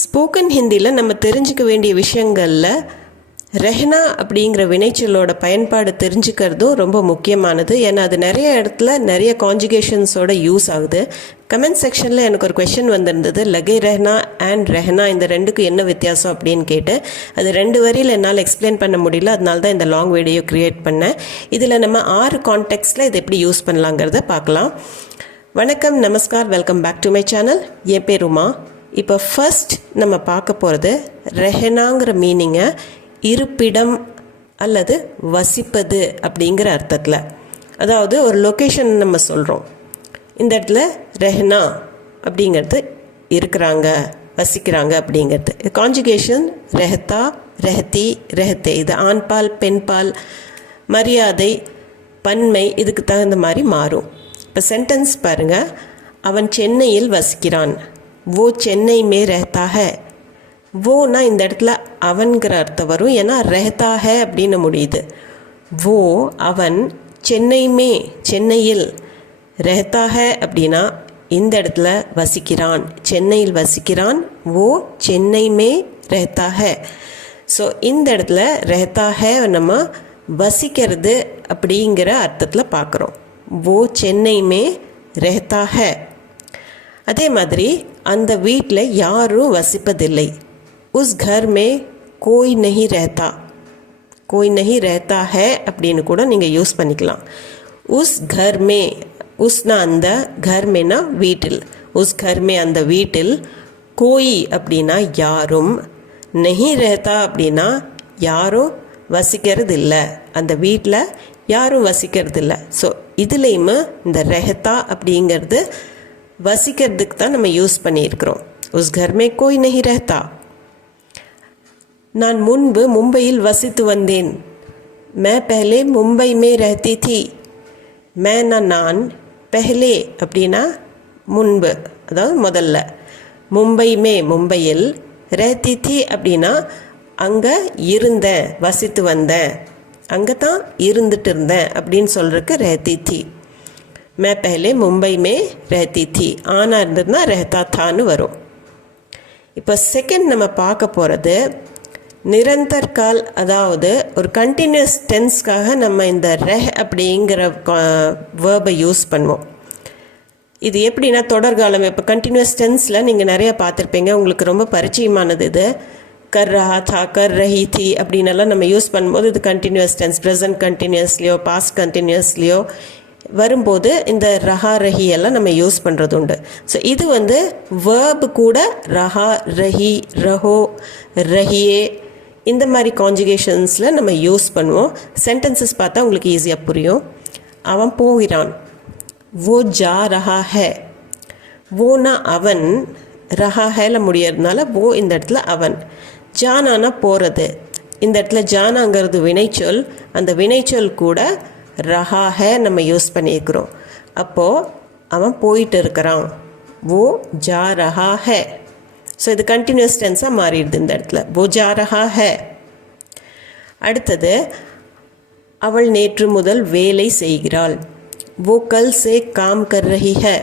Spoken ஹிந்தியில் நம்ம தெரிஞ்சுக்க வேண்டிய விஷயங்களில் ரெஹனா அப்படிங்கிற வினைச்சொல்லோட பயன்பாடு தெரிஞ்சுக்கிறதும் ரொம்ப முக்கியமானது. ஏன்னா அது நிறைய இடத்துல நிறைய கான்ஜுகேஷன்ஸோட யூஸ் ஆகுது. கமெண்ட் செக்ஷனில் எனக்கு ஒரு கொஷின் வந்திருந்தது, லகே ரெஹனா அண்ட் ரெஹனா இந்த ரெண்டுக்கும் என்ன வித்தியாசம் அப்படின்னு கேட்டு. அது 2 வரியில் என்னால் எக்ஸ்பிளைன் பண்ண முடியல, அதனால தான் இந்த லாங் வீடியோ க்ரியேட் பண்ணேன். இதில் நம்ம 6 கான்டெக்ஸ்டில் இதை எப்படி யூஸ் பண்ணலாங்கிறத பார்க்கலாம். வணக்கம், நமஸ்கார், welcome back to my channel. என் பேர் உமா. இப்போ ஃபர்ஸ்ட் நம்ம பார்க்க போகிறது ரெஹனாங்கிற மீனிங்கை இருப்பிடம் அல்லது வசிப்பது அப்படிங்கிற அர்த்தத்தில். அதாவது ஒரு லொக்கேஷன் நம்ம சொல்கிறோம், இந்த இடத்துல ரெஹனா அப்படிங்கிறது இருக்கிறாங்க, வசிக்கிறாங்க அப்படிங்கிறது. கான்ஜுகேஷன் ரெஹத்தா, ரெஹத்தி, ரெஹத்தே. இது ஆண்பால், பெண்பால், மரியாதை, பன்மை, இதுக்கு தகுந்த மாதிரி மாறும். இப்போ சென்டென்ஸ் பாருங்கள். அவன் சென்னையில் வசிக்கிறான். वो चेन्नई में रहता है. வோனா இந்த இடத்துல அவன்கிற அர்த்தம் வரும், ஏன்னா ரெஹத்தா ஹே அப்படின்னு முடியுது. வோ அவன், சென்னை மே சென்னையில், ரெஹத்தா ஹே அப்படின்னா இந்த இடத்துல வசிக்கிறான், சென்னையில் வசிக்கிறான். வோ சென்னை மே ரெஹத்தா ஹே. ஸோ இந்த இடத்துல ரெஹத்தா ஹே நம்ம வசிக்கிறது அப்படிங்கிற அர்த்தத்தில் பார்க்குறோம். வோ சென்னை மே ரெஹத்தா ஹே. அதே மாதிரி அந்த வீட்டில் யாரும் வசிப்பதில்லை. உஸ் घर में कोई नहीं रहता, कोई नहीं रहता है அப்படின்னு கூட நீங்கள் யூஸ் பண்ணிக்கலாம். உஸ் घर में, உஸ்னா அந்த, घर में னா வீட்டில். உஸ் घर में அந்த வீட்டில், கோய் அப்படின்னா யாரும், நஹி रहता அப்படின்னா யாரும் வசிக்கிறது இல்லை, அந்த வீட்டில் யாரும் வசிக்கிறது இல்லை. ஸோ இதுலேயுமே இந்த ரெஹத்தா அப்படிங்கிறது வசிக்கிறதுக்கு தான் நம்ம யூஸ் பண்ணியிருக்கிறோம். உஸ் घर में कोई नहीं रहता. நான் முன்பு மும்பையில் வசித்து வந்தேன். मैं पहले मुंबई में रहती थी. मैं நான், पहले அப்படின்னா முன்பு, அதாவது முதல்ல. மும்பை மே மும்பையில், रहती थी அப்படின்னா அங்கே இருந்தேன், வசித்து வந்தேன், அங்கே தான் இருந்துட்டு இருந்தேன் அப்படின்னு சொல்கிறதுக்கு रहती थी. मैं पहले मुंबई में रहती थी. ஆனா இருந்ததுன்னா रहता थाன்னு வரும். இப்போ செகண்ட் நம்ம பார்க்க போகிறது நிரந்தர் கால், அதாவது ஒரு கண்டினியூஸ் டென்ஸ்க்காக நம்ம இந்த ரெஹ் அப்படிங்கிற வேர்பை யூஸ் பண்ணுவோம். இது எப்படின்னா தொடர்காலம். இப்போ கண்டினியூஸ் டென்ஸில் நீங்கள் நிறையா பார்த்துருப்பீங்க, உங்களுக்கு ரொம்ப பரிச்சயமானது இது. கர் ரஹா தா, கர் ரஹி தி அப்படின்னெல்லாம் நம்ம யூஸ் பண்ணும்போது இது கண்டினியூஸ் டென்ஸ். ப்ரெசன்ட் கண்டினியூஸ்லையோ பாஸ்ட் கண்டினியூஸ்லையோ வரும்போது இந்த ரஹா ரஹி எல்லாம் நம்ம யூஸ் பண்ணுறது உண்டு. ஸோ இது வேர்பு கூட ரஹா, ரஹி, ரஹோ, ரஹியே இந்த மாதிரி கான்ஜுகேஷன்ஸில் நம்ம யூஸ் பண்ணுவோம். சென்டென்சஸ் பார்த்தா உங்களுக்கு ஈஸியாக புரியும். அவன் போகிறான். वो जा रहा है. வோனா அவன், ரஹா ஹேல முடியறதுனால வோ இந்த இடத்துல அவன். ஜானானா போகிறது. இந்த இடத்துல ஜானாங்கிறது வினைச்சொல், அந்த வினைச்சொல் கூட ரஹா ஹே நம்ம யூஸ் பண்ணியிருக்கிறோம். அப்போது அவன் போயிட்டு இருக்கிறான். வோ ஜா ரஹா ஹே. ஸோ இது கண்டினியூஸ் டென்ஸாக மாறிடுது இந்த இடத்துல. வோ ஜா ரஹா ஹே. அடுத்தது, அவள் நேற்று முதல் வேலை செய்கிறாள். वो कल से काम कर रही है.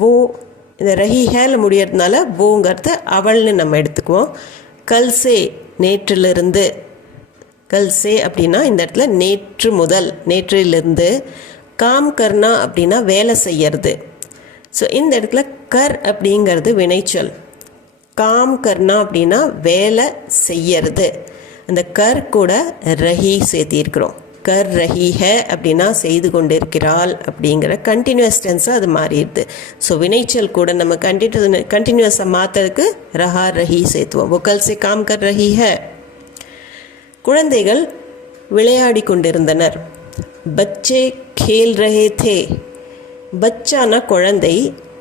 वो இந்த ரஹி ஹேல முடியறதுனால வோங்கிறது அவள்னு நம்ம எடுத்துக்குவோம். கல் சே நேற்றிலிருந்து, கல் சே அப்படின்னா இந்த இடத்துல நேற்று முதல், நேற்றிலிருந்து. காம் கர்னா அப்படின்னா வேலை செய்யறது. ஸோ இந்த இடத்துல கர் அப்படிங்கிறது வினைச்சொல். காம் கர்னா அப்படின்னா வேலை செய்யறது. அந்த கர் கூட ரஹி சேர்த்திருக்கிறோம். கர் ரஹி ஹே அப்படின்னா செய்து கொண்டிருக்கிறாள் அப்படிங்கிற கண்டினியூஸ் டென்ஸாக அது மாறிடுது. ஸோ வினைச்சல் கூட நம்ம கண்டினியூஸாக மாற்றுறதுக்கு ரஹா ரஹி சேர்த்துவோம். वो कल से काम कर रही है. குழந்தைகள் விளையாடி கொண்டிருந்தனர். பச்சே खेल रहे थे. பச்சானா குழந்தை,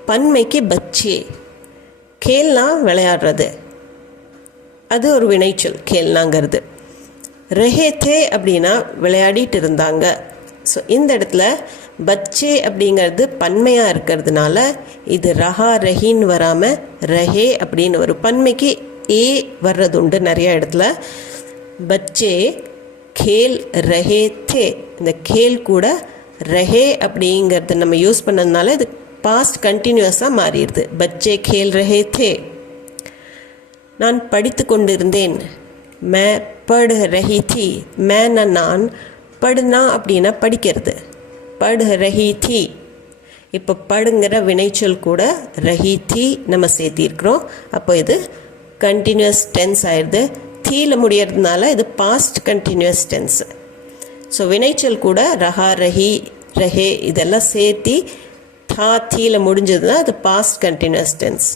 பன்மைக்கு பச்சே. கேல்னா விளையாடுறது, அது ஒரு வினைச்சொல் கேல்னாங்கிறது. ரஹே தே அப்படின்னா விளையாடிட்டு இருந்தாங்க. ஸோ இந்த இடத்துல பச்சே அப்படிங்கிறது பன்மையாக இருக்கிறதுனால இது ரஹா ரஹின்னு வராமல் ரஹே அப்படின்னு வரும். பன்மைக்கு ஏ வர்றது உண்டு நிறைய இடத்துல. பச்சே खेल रहे थे. இந்த கேல் கூட ரஹே அப்படிங்கிறது நம்ம யூஸ் பண்ணதுனால இது பாஸ்ட் கண்டினியூஸாக மாறிடுது. பச்சே खेल रहे थे. நான் படித்து கொண்டிருந்தேன். மே பढ़ रही थी. மேனா நான், படுனா அப்படின்னா படிக்கிறது. பढ़ रही थी. இப்போ படுங்கிற வினைச்சொல் கூட ரஹி தீ நம்ம சேர்த்திருக்கிறோம். அப்போ இது கண்டினியூஸ் டென்ஸ் ஆயிடுது. தீயில் முடியறதுனால இது பாஸ்ட் கண்டினியூஸ் டென்ஸு. ஸோ வினைச்சொல் கூட ரஹா ரஹி ரஹே இதெல்லாம் சேர்த்தி தா தீயில் முடிஞ்சதுன்னா அது பாஸ்ட் கண்டினியூஸ் டென்ஸ்.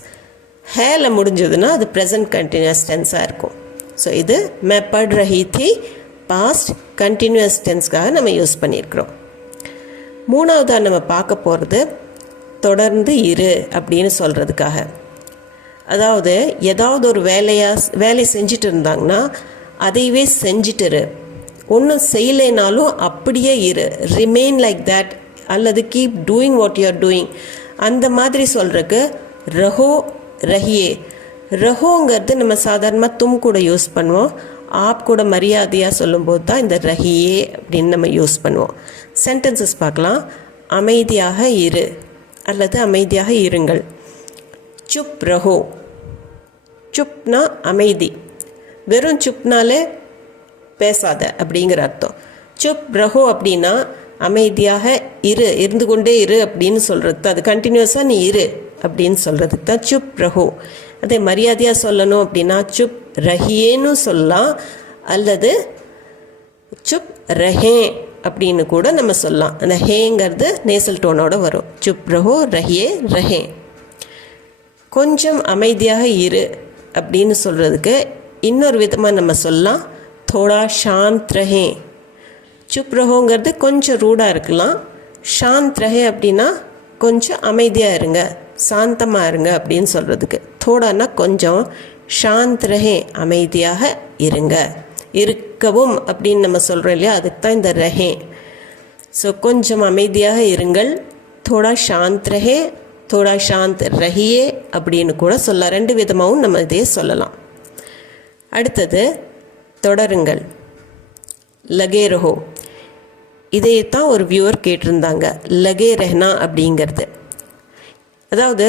ஹேல முடிஞ்சதுன்னா அது ப்ரெசன்ட் கண்டினியூஸ் டென்ஸாக இருக்கும். ஸோ இது மே பढ़ रही थी பாஸ்ட் கண்டினியூஸ் டென்ஸ்க்காக நம்ம யூஸ் பண்ணியிருக்கிறோம். மூணாவதாக நம்ம பார்க்க போகிறது தொடர்ந்து இரு அப்படின்னு சொல்கிறதுக்காக. அதாவது ஏதாவது ஒரு வேலை செஞ்சுட்டு இருந்தாங்கன்னா அதையவே செஞ்சுட்டு இரு. ஒன்றும் செய்யலைனாலும் அப்படியே இரு, ரிமெயின் லைக் தேட், அல்லது keep doing what you are doing. அந்த மாதிரி சொல்கிறதுக்கு ரஹோ ரஹியே. ரஹோங்கிறது நம்ம சாதாரணமாக தும் கூட யூஸ் பண்ணுவோம். ஆப் கூட மரியாதையாக சொல்லும்போது தான் இந்த ரஹியே அப்படின்னு நம்ம யூஸ் பண்ணுவோம். சென்டென்சஸ் பார்க்கலாம். அமைதியாக இரு அல்லது அமைதியாக இருங்கள். சுப் ரஹோ. சுப்னா அமைதி. வெறும் சுப்னாலே பேசாத அப்படிங்கிற அர்த்தம். சுப் ரஹோ அப்படின்னா அமைதியாக இருந்து கொண்டே இரு அப்படின்னு சொல்கிறது. அது கண்டினியூஸாக நீ இரு அப்படின்னு சொல்கிறதுக்கு தான் சுப் ரஹோ. அதே மரியாதையாக சொல்லணும் அப்படின்னா சுப் ரஹியேன்னு சொல்லலாம், அல்லது சுப் ரஹே அப்படின்னு கூட நம்ம சொல்லலாம். அந்த ஹேங்கிறது நேசல் டோனோட வரும். சுப் ரஹோ ரஹியே ரஹே. கொஞ்சம் அமைதியாக இரு அப்படின்னு சொல்கிறதுக்கு இன்னொரு விதமாக நம்ம சொல்லலாம் தோடா ஷாந்த் ரஹே. சுப் ரஹோங்கிறது கொஞ்சம் ரூடாக இருக்கலாம். ஷாந்த் ரஹே அப்படின்னா கொஞ்சம் அமைதியாக இருங்க, சாந்தமாக இருங்க அப்படின்னு சொல்கிறதுக்கு. தோடானா கொஞ்சம், ஷாந்த் ரஹே அமைதியாக இருங்க. இருக்கவும் அப்படின்னு நம்ம சொல்கிறோம் இல்லையா, அதுக்கு தான் இந்த ரஹே. ஸோ கொஞ்சம் அமைதியாக இருங்கள், தோடா ஷாந்த் ரஹே, தோடா ஷாந்த் ரஹியே அப்படின்னு கூட சொல்லலாம். ரெண்டு விதமாகவும் நம்ம இதையே சொல்லலாம். அடுத்தது தொடருங்கள், லகே ரஹோ. இதைத்தான் ஒரு வியூவர் கேட்டிருந்தாங்க, லகே ரெஹ்னா அப்படிங்கிறது. அதாவது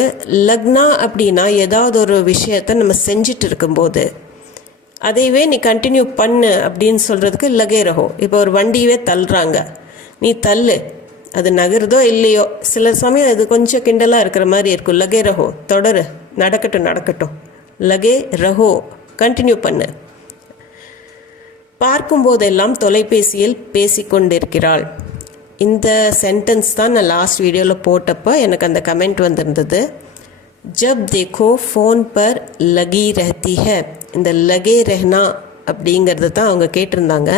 லக்னா அப்படின்னா ஏதாவது ஒரு விஷயத்தை நம்ம செஞ்சுட்டு இருக்கும்போது அதையவே நீ கண்டினியூ பண்ணு அப்படின்னு சொல்கிறதுக்கு லகே ரஹோ. இப்போ ஒரு வண்டியவே தள்ளுறாங்க, நீ தள்ளு, அது நகருதோ இல்லையோ. சில சமயம் அது கொஞ்சம் கிண்டலாக இருக்கிற மாதிரி இருக்கும். லகே ரஹோ, தொடரு, நடக்கட்டும் நடக்கட்டும், லகே ரஹோ, கண்டினியூ பண்ணு. பார்க்கும்போதெல்லாம் தொலைபேசியில் பேசிக்கொண்டிருக்கிறாள். இந்த சென்டென்ஸ் தான் நான் லாஸ்ட் வீடியோவில் போட்டப்போ எனக்கு அந்த கமெண்ட் வந்திருந்தது. ஜப் தேக்கோ ஃபோன் பர் லகி ரஹத்தி ஹை. இந்த லகே ரெஹ்னா அப்படிங்கிறது தான் அவங்க கேட்டிருந்தாங்க.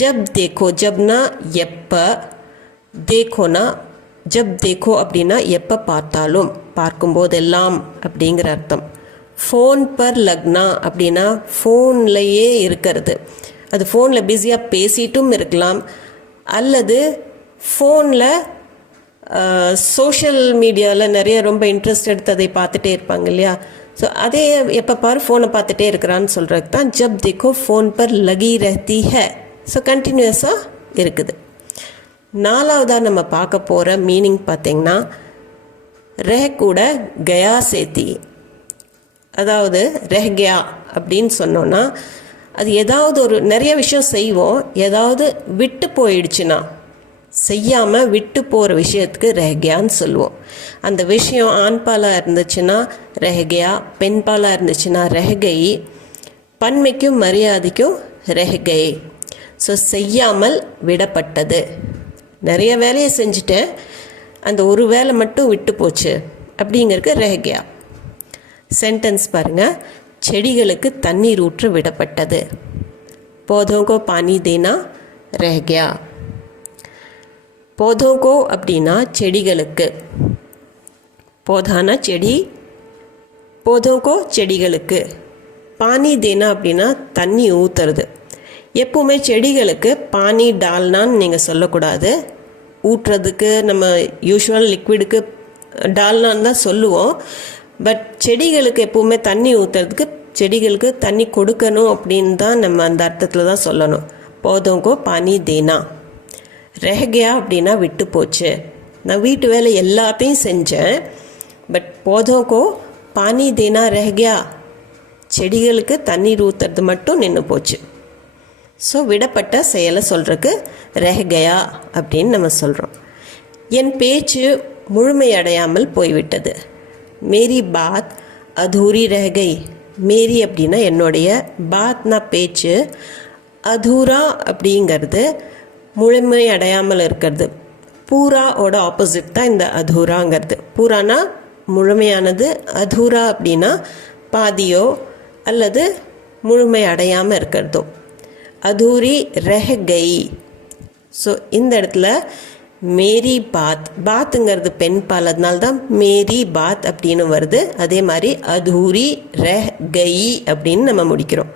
ஜப் தேக்கோ, ஜப்னா எப்போ, தேக்கோனா ஜப் தேக்கோ அப்படின்னா எப்போ பார்த்தாலும், பார்க்கும்போதெல்லாம் அப்படிங்கிற அர்த்தம். ஃபோன் பர் லக்னா அப்படின்னா ஃபோன்லையே இருக்கிறது. அது ஃபோனில் பிஸியாக பேசிட்டும் இருக்கலாம், அல்லது ஃபோனில் சோஷியல் மீடியாவில் நிறைய ரொம்ப இன்ட்ரெஸ்ட் எடுத்து அதை பார்த்துட்டே இருப்பாங்க இல்லையா. ஸோ அதே எப்போ பாரு ஃபோனை பார்த்துட்டே இருக்கிறான்னு சொல்கிறதுக்கு தான் ஜப் தேக்கோ ஃபோன் பர் லகி ரஹத்தி ஹை. ஸோ கண்டினியூஸாக இருக்குது. நாலாவதாக நம்ம பார்க்க போகிற மீனிங் பார்த்திங்கன்னா ரெஹ் கூட கயா சேத்தி. அதாவது ரெஹ் கயா அப்படின்னு சொன்னோன்னா அது ஏதாவது ஒரு நிறைய விஷயம் செய்வோம், ஏதாவது விட்டு போயிடுச்சுன்னா, செய்யாமல் விட்டு போகிற விஷயத்துக்கு ரெஹ்கியான்னு சொல்லுவோம். அந்த விஷயம் ஆண்பாலாக இருந்துச்சுன்னா ரெஹ்கியா, பெண்பாலாக இருந்துச்சுன்னா ரெஹ்கை, பன்மைக்கும் மரியாதைக்கும் ரெஹ்கை. ஸோ செய்யாமல் விடப்பட்டது. நிறைய வேலையை செஞ்சுட்டேன், அந்த ஒரு வேலை மட்டும் விட்டு போச்சு அப்படிங்கிறதுக்கு ரெஹ்கியா. சென்டென்ஸ் பாருங்கள். செடிகளுக்கு தண்ணீர் ஊற்ற விடப்பட்டது. पौधों को पानी देना रह गया. पौधों को அப்படின்னா செடிகளுக்கு, पौधाना செடி, पौधों को செடிகளுக்கு, पानी देना அப்படின்னா தண்ணி ஊற்றுறது. எப்பவுமே செடிகளுக்கு பானி டால்னான்னு நீங்கள் சொல்லக்கூடாது. ஊற்றுறதுக்கு நம்ம யூஸ்வல் லிக்விடுக்கு டால்னான்னு தான் சொல்லுவோம். பட் செடிகளுக்கு எப்பவுமே தண்ணி ஊற்றுறதுக்கு, செடிகளுக்கு தண்ணி கொடுக்கணும் அப்படின்னு தான் நம்ம அந்த அர்த்தத்தில் தான் சொல்லணும். போதோங்கோ பானி தேனா. ரெஹ்கியா அப்படின்னா விட்டு போச்சு. நான் வீட்டு வேலை எல்லாத்தையும் செஞ்சேன், பட் போதோங்கோ பானி தேனா ரெஹ்கியா, செடிகளுக்கு தண்ணீர் ஊற்றுறது மட்டும் நின்று போச்சு. ஸோ விடப்பட்ட செயலை சொல்கிறதுக்கு ரெஹ்கயா அப்படின்னு நம்ம சொல்கிறோம். என் பேச்சு முழுமையடையாமல் போய்விட்டது. மேரி பாத் அதூரி ரஹ்கை. மேரி அப்படின்னா என்னுடைய, பாத்னா பேச்சு, அதூரா அப்படிங்கிறது முழுமை அடையாமல் இருக்கிறது. பூராவோட ஆப்போசிட் தான் இந்த அதூராங்கிறது. பூரானா முழுமையானது, அதூரா அப்படின்னா பாதியோ அல்லது முழுமை அடையாமல் இருக்கிறதோ. அதூரி ரஹ்கை. ஸோ இந்த இடத்துல மேரி பாத், பாத்துங்கிறது பெண் பால், அதனால்தான் மேரி பாத் அப்படின்னு வருது. அதே மாதிரி அதூரி ரஹ்கை அப்படின்னு நம்ம முடிக்கிறோம்.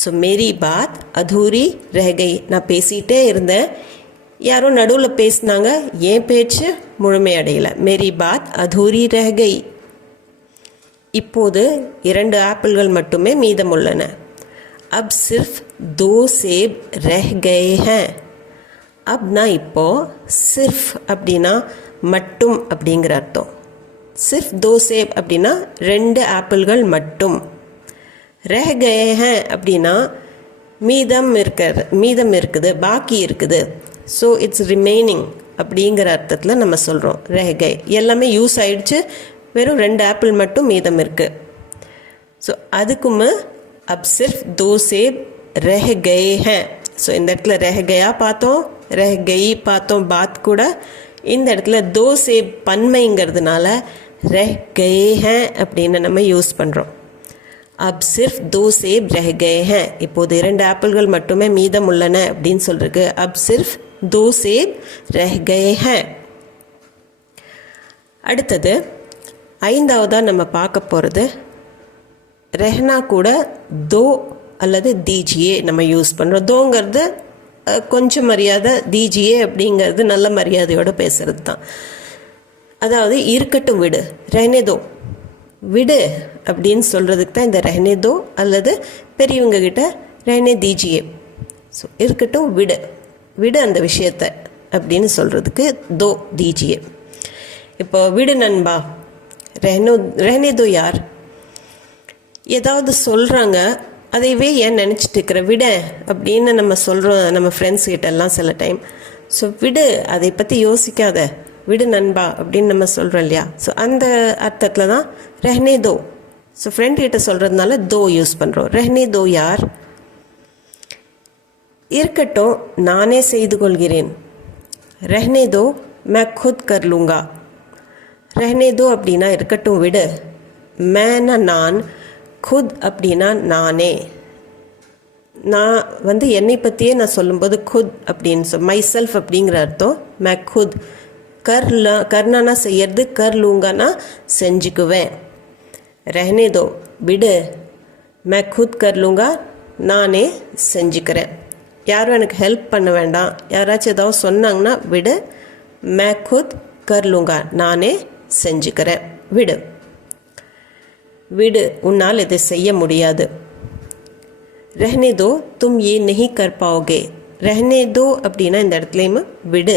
ஸோ மேரி பாத் அதூரி ரஹ்கை. நான் பேசிகிட்டே இருந்தேன், யாரோ நடுவில் பேசினாங்க, ஏன் பேச்சு முழுமையடையலை. மேரி பாத் அதூரி ரஹ்கை. இப்போது 2 ஆப்பிள்கள் மட்டுமே மீதமுள்ளன. அப் சிர்ஃப் 2 सेब रह गए हैं. அப்னா இப்போ, சிர்ஃப் அப்படின்னா மட்டும் அப்படிங்கிற அர்த்தம். சிர்ஃப் 2 सेब அப்படின்னா 2 ஆப்பிள்கள் மட்டும். ரஹ் கயே ஹேன் அப்படின்னா மீதம் இருக்குது, பாக்கி இருக்குது. ஸோ இட்ஸ் ரிமைனிங் அப்படிங்கிற அர்த்தத்தில் நம்ம சொல்கிறோம் ரஹ்கை. எல்லாமே யூஸ் ஆயிடுச்சு, வெறும் 2 ஆப்பிள் மட்டும் மீதம் இருக்குது. ஸோ அதுக்குமே அப் சிர்ஃப் 2 सेब रह गए हैं. ஸோ இந்த இடத்துல ரஹ்கயா பார்த்தோம், ரஹ்கை பார்த்தோம் பாத் கூட. இந்த இடத்துல 2 सेब பன்மைங்கிறதுனால ரஹ்கே ஹேன் அப்படின்னு நம்ம யூஸ் பண்ணுறோம். அப் சிர்ஃப் 2 सेब रह गए हैं. இப்போது 2 ஆப்பிள்கள் மட்டுமே மீதம் உள்ளன அப்படின்னு சொல்றதுக்கு அப் சிர்ஃப் 2 सेब रह गए हैं. அடுத்தது 5ஆவதாக நம்ம பார்க்க போகிறது, ரெஹ்னா கூட தோ அல்லது தீஜியே நம்ம யூஸ் பண்ணுறோம். தோங்கிறது கொஞ்சம் மரியாதை, தீஜியே அப்படிங்கிறது நல்ல மரியாதையோடு பேசுகிறது தான். அதாவது இருக்கட்டும் விடு, ரெஹ்னே தோ, விடு அப்படின்னு சொல்கிறதுக்கு தான் இந்த ரெஹ்னே தோ, அல்லது பெரியவங்க கிட்ட ரெஹ்னே தீஜியே. ஸோ இருக்கட்டும் விடு, விடு அந்த விஷயத்தை அப்படின்னு சொல்கிறதுக்கு தோ தீஜியே. இப்போ விடு நண்பா, ரெஹ்னே தோ யார், ஏதாவது சொல்கிறாங்க, அதைவே ஏன் நினச்சிட்டு இருக்கிற, விட அப்படின்னு நம்ம சொல்கிறோம் நம்ம ஃப்ரெண்ட்ஸ் கிட்டெல்லாம் சில டைம். ஸோ விடு, அதை பற்றி யோசிக்காத, விடு நண்பா அப்படின்னு நம்ம சொல்கிறோம் இல்லையா. ஸோ அந்த அர்த்தத்தில் தான் ரெஹ்னே தோ. ஸோ ஃப்ரெண்ட் கிட்ட சொல்கிறதுனால தோ யூஸ் பண்ணுறோம். ரெஹ்னே தோ யார், இருக்கட்டும் நானே செய்து கொள்கிறேன். ரெஹ்னே தோ மே खुद कर लूँगा. ரெஹ்னே தோ அப்படின்னா இருக்கட்டும் விடு, மேனா நான், खुद அப்படின்னா நானே. நான் என்னை பற்றியே நான் சொல்லும்போது खुद அப்படின்னு மை செல்ஃப் அப்படிங்கிற அர்த்தம். மே खुद கர்னானா செய்யறது, கர் லூங்கானா செஞ்சுக்குவேன். ரெஹ்னே தோ விடு, மே खुद कर लूँगा நானே செஞ்சுக்கிறேன். யாரும் எனக்கு ஹெல்ப் பண்ண வேண்டாம், யாராச்சும் ஏதாவது சொன்னாங்கன்னா விடு, மே खुद कर लूँगा நானே செஞ்சுக்கிறேன். விடு, விடு உன்னால் இதை செய்ய முடியாது. रहने दो तुम ये नहीं कर पाओगे. रहने दो அப்படின்னா இந்த இடத்துலையும் விடு,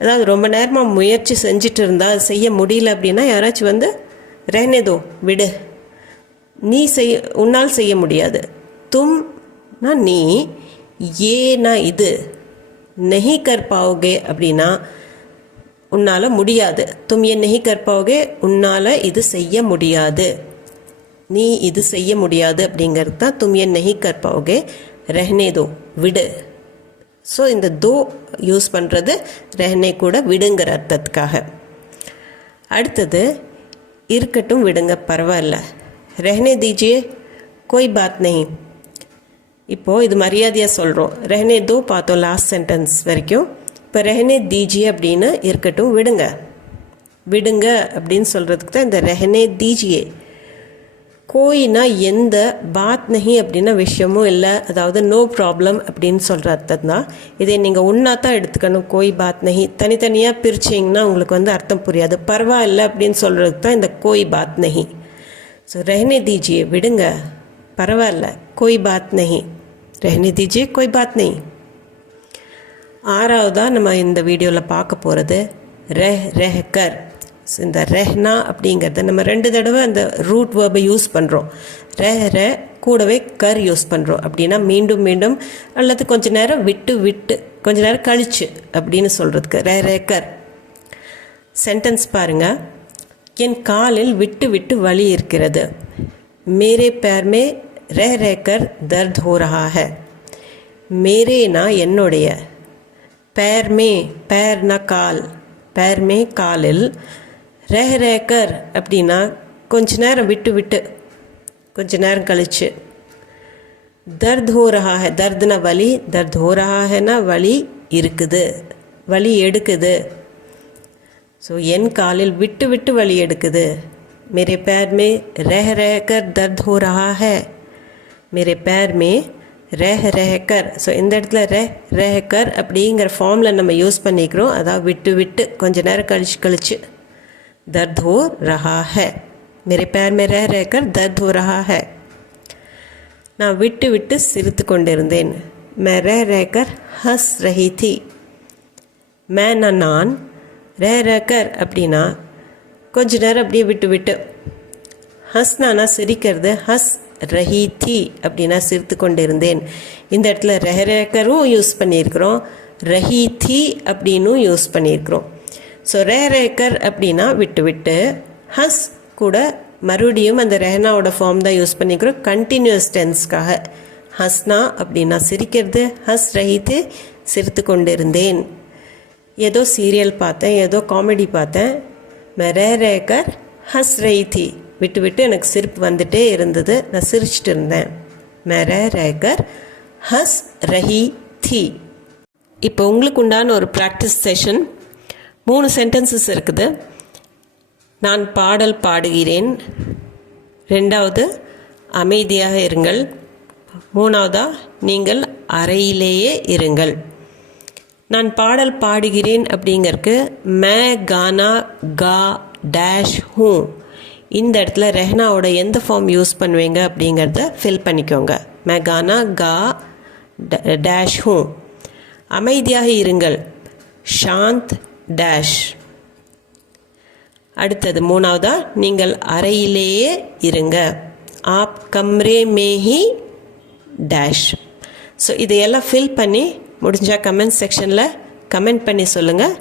அதாவது ரொம்ப நேரமாக முயற்சி செஞ்சுட்டு இருந்தால் அது செய்ய முடியல அப்படின்னா யாராச்சும் रहने दो விடு, நீ உன்னால் செய்ய முடியாது. தும்னா நீ, ஏனா இது, नहीं कर पाओगे அப்படின்னா உன்னால் முடியாது. தும் ஏ நஹி கர் பாவோகே, உன்னால் இது செய்ய முடியாது, நீ இது செய்ய முடியாது அப்படிங்கிறது தான் தும் ஏ நஹி கர் பாவோகே. ரெஹ்னே தோ விடு. ஸோ இந்த தோ யூஸ் பண்ணுறது ரெஹ்னே கூட விடுங்கிற அர்த்தத்துக்காக. அடுத்தது இருக்கட்டும் விடுங்க பரவாயில்ல. ரெஹ்னே தீஜியே கோய் பாத் நஹி. இப்போது இது மரியாதையாக சொல்கிறோம். ரெஹ்னே தோ பார்த்தோம் லாஸ்ட் சென்டென்ஸ் வரைக்கும். இப்போ ரெஹ்னே தீஜியே அப்படின்னு இருக்கட்டும் விடுங்க, விடுங்க அப்படின்னு சொல்கிறதுக்கு தான் இந்த ரெஹ்னே தீஜியே. கோயினா எந்த, பாத் நஹி அப்படின்னா விஷயமும் இல்லை, அதாவது நோ ப்ராப்ளம் அப்படின்னு சொல்கிற அர்த்தம் தான். இதை நீங்கள் ஒன்றா தான் எடுத்துக்கணும். கோய் பாத் நஹி தனித்தனியாக பிரிச்சிங்கன்னா உங்களுக்கு அர்த்தம் புரியாது. பரவாயில்லை அப்படின்னு சொல்கிறதுக்கு தான் இந்த கோய் பாத் நஹி. ஸோ ரெஹ்னே தீஜியே விடுங்க, பரவாயில்ல, கோய் பாத் நஹி, ரெஹ்னே தீஜியே கோய் பாத் நஹி. 6ஆவதாக நம்ம இந்த வீடியோவில் பார்க்க போகிறது ரெஹ் ரெஹ் கர். ஸோ இந்த ரெஹ்னா அப்படிங்கிறத நம்ம 2 தடவை அந்த ரூட் வேர்பை யூஸ் பண்ணுறோம். ரெ கூடவே கர் யூஸ் பண்ணுறோம். அப்படின்னா மீண்டும் மீண்டும் அல்லது கொஞ்ச நேரம் விட்டு கொஞ்ச நேரம் கழிச்சு அப்படின்னு சொல்கிறதுக்கு ரே கர். சென்டென்ஸ் பாருங்கள். என் காலில் விட்டு வலி இருக்கிறது. மேரே பேர் மே ரே கர் தர்த் ஹோ ரஹா ஹை. மேரேனா என்னுடைய, பேர்மே பேர்னா கால், பேர்மே காலில், ரேக்கர் அப்படின்னா கொஞ்ச நேரம் விட்டு கொஞ்ச நேரம் கழிச்சு, தர்த் ஹோ ரஹா ஹை தர்த்னா வலி, தர்த் ஹோ ரஹா ஹைனா வலி இருக்குது, வலி எடுக்குது. ஸோ என் காலில் விட்டு வலி எடுக்குது. மேரே பேர் மே ரேக்கர் தர்த் ஹோ ரஹா ஹை. மேரே பேர் மே ரேக்கர். ஸோ இந்த இடத்துல ரேக்கர் அப்படிங்கிற ஃபார்மில் நம்ம யூஸ் பண்ணிக்கிறோம். அதாவது விட்டு கொஞ்ச நேரம் கழிச்சு தர்த் ஹோ ரஹா ஹை. மேரே பேர் மே ரேக்கர் தர்த் ஹோ ரஹா ஹை. நான் விட்டு சிரித்து கொண்டிருந்தேன். மே ரேக்கர் ஹஸ் ரஹி தி. மேனா நான், ரேக்கர் அப்படின்னா கொஞ்ச நேரம் அப்படியே விட்டு, ஹஸ்னானா சிரிக்கிறது, ஹஸ் ரஹி தி அப்படின்னா சிரித்து கொண்டிருந்தேன். இந்த இடத்துல ரேக்கரும் யூஸ் பண்ணியிருக்கிறோம், ரஹி தி அப்படின்னும் யூஸ் பண்ணியிருக்கிறோம். ஸோ ரேக்கர் அப்படின்னா விட்டு, ஹஸ் கூட மறுபடியும் அந்த ரெஹனாவோட ஃபார்ம் தான் யூஸ் பண்ணிக்கிறோம் கண்டினியூஸ் டென்ஸ்க்காக. ஹஸ்னா அப்படின்னா சிரிக்கிறது, ஹஸ் ரஹி தி சிரித்து கொண்டிருந்தேன். ஏதோ சீரியல் பார்த்தேன், ஏதோ காமெடி பார்த்தேன். மே ரேக்கர் ஹஸ் ரஹி தி விட்டு எனக்கு சிரிப்பு வந்துட்டே இருந்தது, நான் சிரிச்சிட்டு இருந்தேன். மே ரேக்கர் ஹஸ் ரஹி தி. இப்போ உங்களுக்கு உண்டான ஒரு ப்ராக்டிஸ் செஷன். 3 சென்டென்சஸ் இருக்குது. நான் பாடல் பாடுகிறேன். 2வது அமைதியாக இருங்கள். 3வதா நீங்கள் அறையிலேயே இருங்கள். நான் பாடல் பாடுகிறேன் அப்படிங்கிறதுக்கு மே கானா கா டேஷ் ஹூ. இந்த இடத்துல ரெஹ்னாவோட எந்த ஃபார்ம் யூஸ் பண்ணுவீங்க அப்படிங்கிறத ஃபில் பண்ணிக்கோங்க. மே கானா கா டேஷ் ஹூ. அமைதியாக இருங்கள், ஷாந்த் டேஷ். அடுத்தது 3வதா நீங்கள் அறையிலேயே இருங்க, ஆப் கம்ரே மேஹி டேஷ். ஸோ இதையெல்லாம் ஃபில் பண்ணி முடிஞ்சால் கமெண்ட் செக்ஷனில் கமெண்ட் பண்ணி சொல்லுங்கள்.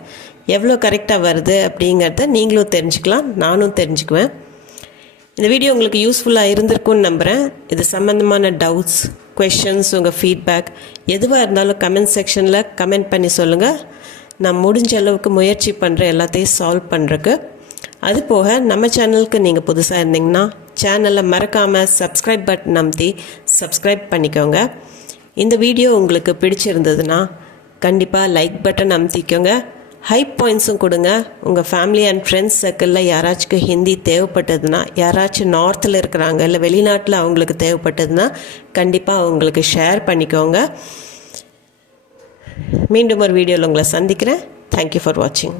எவ்வளோ கரெக்டாக வருது அப்படிங்கிறத நீங்களும் தெரிஞ்சுக்கலாம், நானும் தெரிஞ்சுக்குவேன். இந்த வீடியோ உங்களுக்கு யூஸ்ஃபுல்லாக இருந்திருக்குன்னு நம்புகிறேன். இது சம்மந்தமான டவுட்ஸ், கொஷின்ஸ், உங்கள் ஃபீட்பேக் எதுவாக இருந்தாலும் கமெண்ட் செக்ஷனில் கமெண்ட் பண்ணி சொல்லுங்கள். நான் முடிஞ்ச அளவுக்கு முயற்சி பண்ணுறேன் எல்லாத்தையும் சால்வ் பண்ணுறதுக்கு. அது போக நம்ம சேனலுக்கு நீங்கள் புதுசாக இருந்தீங்கன்னா சேனலை மறக்காமல் சப்ஸ்கிரைப் பட்டன் அமுத்தி சப்ஸ்கிரைப் பண்ணிக்கோங்க. இந்த வீடியோ உங்களுக்கு பிடிச்சிருந்ததுன்னா கண்டிப்பாக லைக் பட்டன் அமுத்திக்கோங்க. ஹைப் பாயிண்ட்ஸும் கொடுங்க. உங்கள் ஃபேமிலி அண்ட் ஃப்ரெண்ட்ஸ் சர்க்கிளில் யாராச்சும் ஹிந்தி தேவைப்பட்டதுன்னா, யாராச்சும் நார்த்தில் இருக்கிறாங்க இல்லை வெளிநாட்டில் அவங்களுக்கு தேவைப்பட்டதுன்னா கண்டிப்பாக அவங்களுக்கு ஷேர் பண்ணிக்கோங்க. மீண்டும் ஒரு வீடியோவில் உங்களை சந்திக்கிறேன். தேங்க்யூ ஃபார் வாட்சிங்.